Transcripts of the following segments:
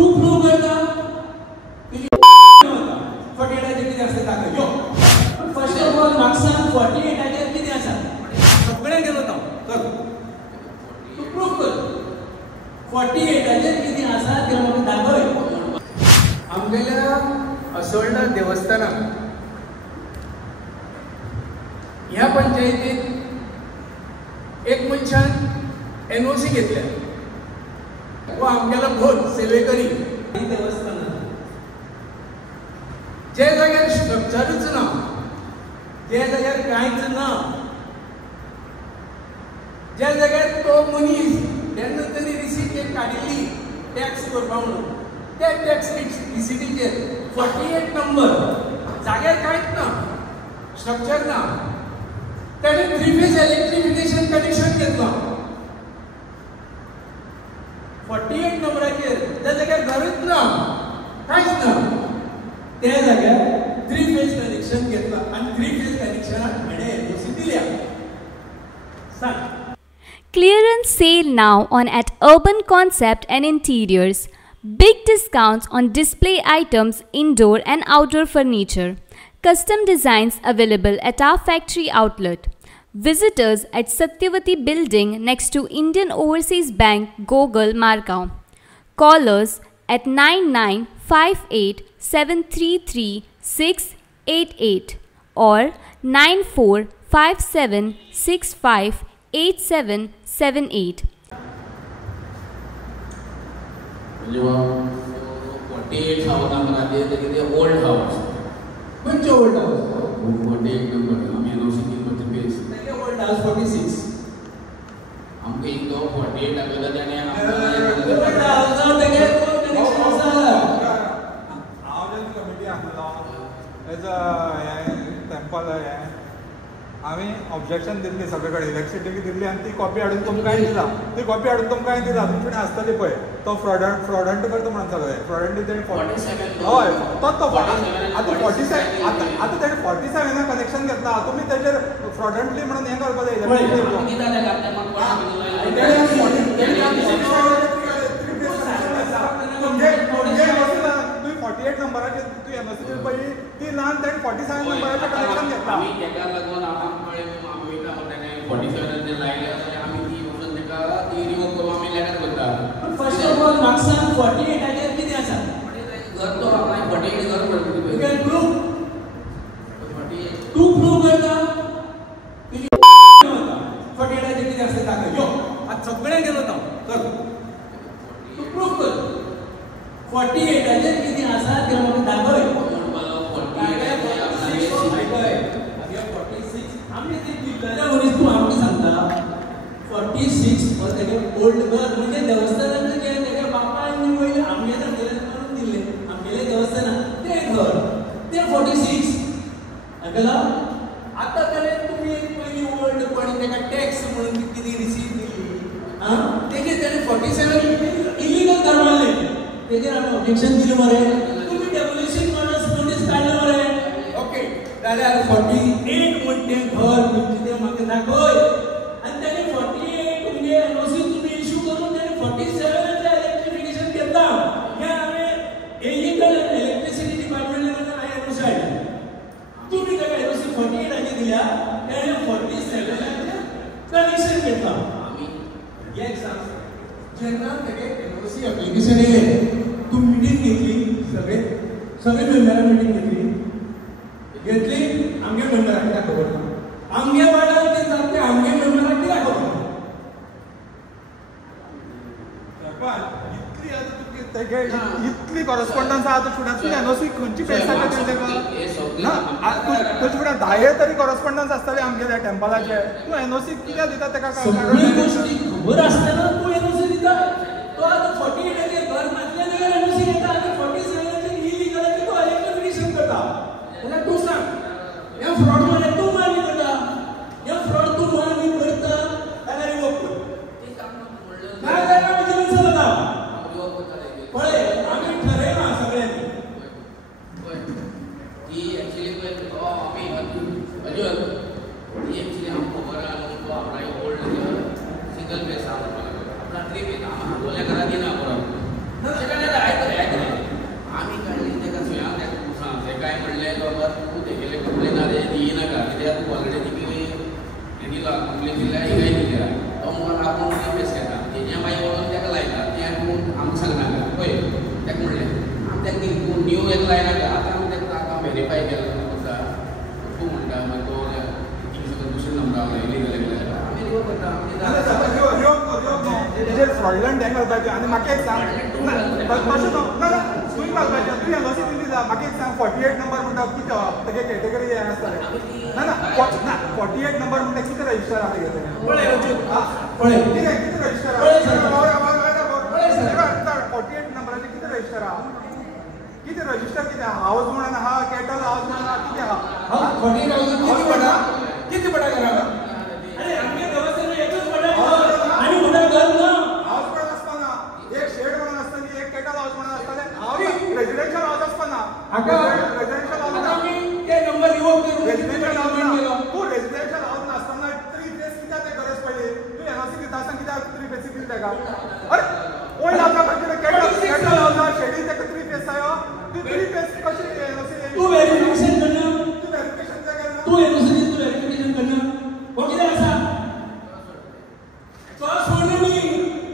तू prove करता 48 किती असते दाखव यो फर्स्ट ऑफ ऑल म्हाका सांग 48 किती आसा सगळे गेलो तो कर तू प्रूव्ह कर 48 किती आसा ते म्हाका दाखय आमगेल्या असोळडा देवस्थानात ह्या पंचायतीत एक मनशान एनओसी घेतल्या वो आमगेला बहुत सेवेकरी देवस्थानात जे जाग्यार स्ट्रक्चरच ना जे जाग्यार कांयच ना ज्या जाग्यार तो मनीस जेन्ना तरी रिसीट काडिल्ली टॅक्स करपाक म्हणून त्या टॅक्स रिसीटीचेर 48 नंबर जाग्यार कांयच ना स्ट्रक्चर ना त्याने 3 फेज इलेक्ट्रिफिकेशन कनेक्शन घेतला 48 नंबराचेर त्या जाग्यार घरच ना कांयच ना त्या जाग्यार 3 फेज कनेक्शन घेतला आणि 3 फेज कनेक्शनाक मेळे एनओसी दिल्या सांग. Clearance sale now on at Urban Concept and Interiors. Big discounts on display items, indoor and outdoor furniture. Custom designs available at our factory outlet. Visit us at Satyavati Building next to Indian Overseas Bank, Gogol, Margao. Call us at 9958733688 or 9457658778. जेव्हा 48 house आमकां ते old house खंयचो old house 48 number आमी NOC दिवपाची पेस तेगे old house 46 आमकां एक तो 48 दाखयला ताणें ओल्ड हाऊस तेगे कनेक्शन आसा हांव जेन्ना कमिटी आसलो एज अ टेंपल हांवें ऑब्जेक्शन दिल्ली सगळे कडेन इलेक्ट्रिसिटी दिल्ली आनी ती कॉपी हाडून तुमकां दिला ती कॉपी हाडून तुमकां दिला तुमचे कडेन आसतली पळय तो फ्रॉडंट करता म्हणून सगळे फ्रॉडंट तेणें हय तो आतां 47 आतां तेणें 47 कनेक्शन घेतला तुमी तेजेर फ्रॉडंटली म्हणून हें करपा जाय तुवें 48 नंबराचेर तूं एनओसी दिवपा ती ल्हान तेणें 47 नंबराचेर कनेक्शन घेतला तेका लागून आमी ताणें 47 लायल्या आमी ती वचून तेका ती रिमूव करून आमी लेटर करता. फर्स्ट ऑफ ऑल म्हाका सांग 48 किती आसा घर तो आपणाक 48 घर पडटली यू कॅन प्रूव्ह 48 तू प्रूव्ह करता 48 किती असते दाखव यो आज सगळे गेलो तो कर तू प्रूव्ह कर 48 किती आसा ते म्हाका दाखय तू आमकां सांगता 46 ओल्ड घर म्हणजे देवस्थानांत जे तेगे बापायन वयले आमगे करून दिल्ले आमगेले देवस्थानांत ते घर ते 46 आयकला आतां जाल्यार तुमी पयलीं ओल्ड कोणी तेका टॅक्स म्हणून कितें रिसीट दिली आं तेजेर ताणें 47 इलिगल करवालें तेजेर आमी ऑब्जेक्शन दिलें मरे तुमी डेमोलिशन नोटीस काडलें मरे ओके जाल्यार 48 म्हणटे घर म्हणजे तें म्हाका दाखय आनी ताणें 48 म्हणजे एनओसी तुमी इश्यू करून ताणें 47 इलेक्ट्रिफिकेशन घेतला हें हांवें इलिगल इलेक्ट्रिसिटी डिपार्टमेंटान हांवें एनओसी हाडली तुमी ताका एनओसी 48 दिल्या ताणें 47 कनेक्शन घेतला एक सांग जेन्ना तेगे एनओसी एप्लिकेशन येयलें तूं मिटींग घेतली सगळे मेंबरान मिटींग घेतली आमगे मेंबराक कित्याक खबर ना आमगे वाड्यार कितें जाता तें आमगे मेंबराक कित्याक खबर इतली कॉरस्पॉन्डन्स आहा तूं फुडें तूं एनओसी खंयची पेज सांगता तेका ना तुजे फुडें 10 तरी कॉरस्पॉन्डन्स आसतले आमगे टेंपलाचे तूं एनओसी कित्याक दिता तेका सगळी गोश्टी खबर आसतना तूं एनओसी दिता तो आतां 48 घर नासल्या जाग्यार एनओसी घेता आनी 47 इलिगलाचेर तो इलेक्ट्रिफिकेशन करता जाल्यार तूं सांग हे फ्रॉड मरे तूं मान्य करता हे फ्रॉड तूं मान्य करता जाल्यार रिवोक कर काय जाल्यार विजिलन्स जाता पळय आमी ठरयलां सगळ्यांनी ती एक्चुअली आमी अजून ती एक्चुअली आमकां खबर आहा तो आपणा ओल्ड सिंगल फेस आहा आपणा 3 फेस आहा लोल्या घरा दिना परत जायना का आतां आमी ताका व्हेरीफाय केलें करता तूं म्हणटा मागीर तो सगळं दुसरे नंबर इलिगल आमी रिवोक करता तेजेर फ्रॉडलंट हें घालपाचें आनी म्हाका एक सांग तशें न्हू ना तुवें घालपाचें तुवें एनओसी दिल्ली म्हाका एक सांग 48 नंबर म्हणटा कितें तेगे कॅटेगरी हें आसतालें ना 48 नंबर म्हणटा कितें रजिस्टर आहा तेगे कितें रजिस्टर आहा 48 नंबराचें कितें रजिस्टर आहा कितें रजिस्टर कितें आहा हावज म्हणून आहा कॅटल हावज म्हणून आहा कितें आहा 48 किती पडा करा अरे आमगे देवस्थान एकच पडा आणि मोठा घर ना हावज म्हणून आसपाना एक शेड म्हणून आसता एक कॅटल हावज म्हणून आसतालें रेजिडेन्शियल हावज आसपाना रेजिडेन्शियल हावज आमी ते नंबर रिवोक करून रेजिडेन्शियल हावज तूं रेजिडेन्शियल हावज नासतना 3 फेस कित्याक ते गरज पडली तूं एनओसी दिता आसतना कित्याक 3 फेस दिली तेका अरे ओय लावता खातीर कॅटल हावज शेडीन तेका 3 फेस आयो तूं 3 फेस कशी एनओसी तू व्हेरिफिकेशन करना तू व्हेरिफिकेशन जाय तू एनओसी तू व्हेरिफिकेशन करना हो कितें आसा तो सोडून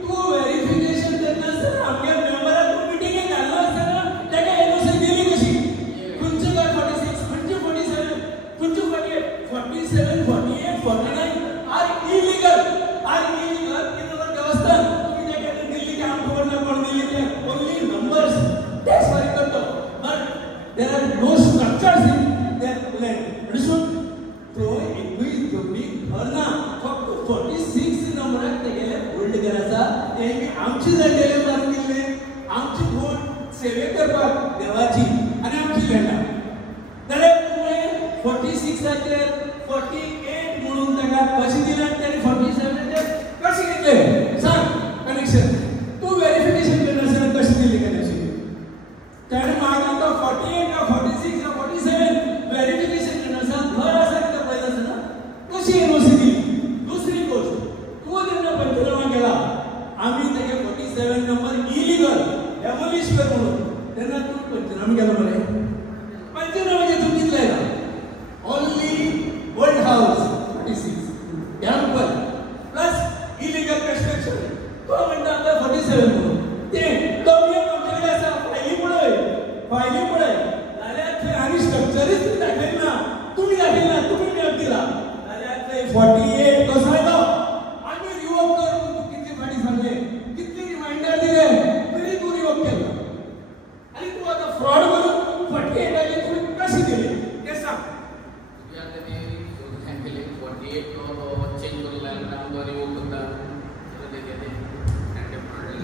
तू व्हेरिफिकेशन करना सर आमगे मेंबराक तू मिटिंगेक घाल्लो आसतना तेका एनओसी दिली कशी खंयचे काय 46 खंयचे 47 खंयचे 47 48 49 आर इलिगल इन अवर देवस्थान तुम्ही त्या केलं दिल्ली की आम खबर ना कोण दिल्ली ते ओनली नंबर्स तेच फारी करतो but there are no structures in their land understood तो एकवीस जोडी घरना फक्त 46 नंबराक तेगेले ओल्ड घर आसा तेमी आमची जाणटेले मारून दिल्ले आमची भोट सेवे करपाक देवाची आनी आमची लँडा जाल्यार तुवें 46चेर 48 म्हणून तेका कशें दिलें तेणी 47चेर कशें घेतलें सांग कनेक्शन तू व्हेरिफिकेशन करनासतना कशें दिली कनेक्शन ताणें मागीर तो 48 ना 46 ना 47 व्हेरिफिकेशन करनासतना घर आसा कितें पळयनासतना कशी एनओसी दिली दुसरी गोष्ट तूं जेन्ना पंचनामा केला आमी तेगे 47 नंबर इलिगल डेमोलिश कर म्हणून तेन्ना तूं पंचनामा केलो मरे पंचनाम्याचेर तूं कितले लायला only old house 46 temple plus illegal construction तो म्हणटा आमकां 47 म्हणून ते गव्हर्नमेंट आमचे आसा फायली पळय जाल्यार थंय आनी स्ट्रक्चरीच दाखयलें ना तुमी मेळ दिला जाल्यार थंय 48 कसो आयलो आमी रिवोक कर तूं कितले फाटी सांगले कितले रिमाइंडर दिले तरी तूं रिवोक केलो आनी तूं आतां फ्रॉड करून 48 तुमी कशी दिली ते सांग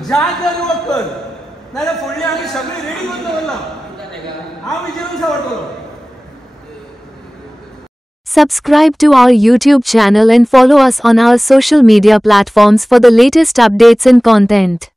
जागर रिवोक कर नाल्यार फुडली आमी सगळी रेडी करून दवरला हांव विचारून सावरतलो Subscribe to our YouTube channel and follow us on our social media platforms for the latest updates and content.